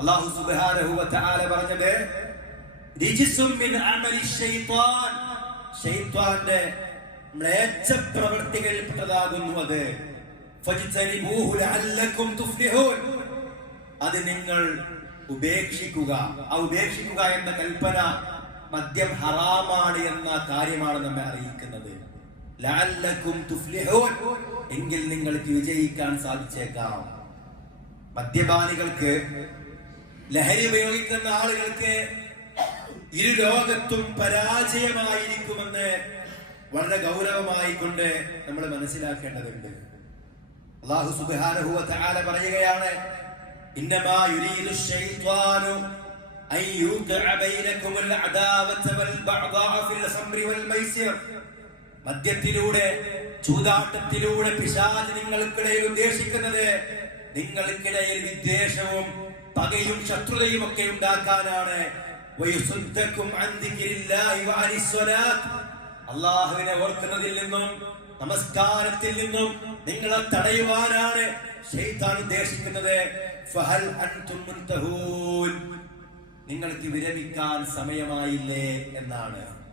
അള്ളാഹു തആല പറഞ്ഞത് ശൈത്വാന്റെ മ്ലേച്ഛ പ്രവൃത്തികളിൽപ്പെട്ടതാകുന്നു അത്. അത് നിങ്ങൾ ഉപേക്ഷിക്കുക. ആ ഉപേക്ഷിക്കുക എന്ന കൽപ്പന മദ്യം ഹറാമാണ് എന്ന കാര്യമാണ് നമ്മെ അറിയിക്കുന്നത്. എങ്കിൽ നിങ്ങൾക്ക് വിജയിക്കാൻ സാധിച്ചേക്കാം. മദ്യപാനികൾക്ക് ലഹരി ഉപയോഗിക്കുന്ന ആളുകൾക്ക് ഇരു ലോകത്തും പരാജയമായിരിക്കുമെന്ന് വളരെ ഗൗരവമായി കൊണ്ട് നമ്മൾ മനസ്സിലാക്കേണ്ടതുണ്ട്. അള്ളാഹു സുബ്ഹാനഹു താല പറയുകയാണ് മൈസിർ. മദ്യത്തിലൂടെ ചൂതാട്ടത്തിലൂടെ പിശാച് നിങ്ങൾക്കിടയിൽ ഉദ്ദേശിക്കുന്നത് നിങ്ങൾക്കിടയിൽ വിദ്വേഷവും പകയും ശത്രുതയും ഒക്കെ ഉണ്ടാക്കാനാണ്. അള്ളാഹുവിനെ ഓർക്കുന്നതിൽ നിന്നും നമസ്കാരത്തിൽ നിന്നും നിങ്ങളെ തടയുവാനാണ് ശൈത്താൻ ഉദ്ദേശിക്കുന്നത്. നിങ്ങൾക്ക് വിരമിക്കാൻ സമയമായില്ലേ എന്നാണ്.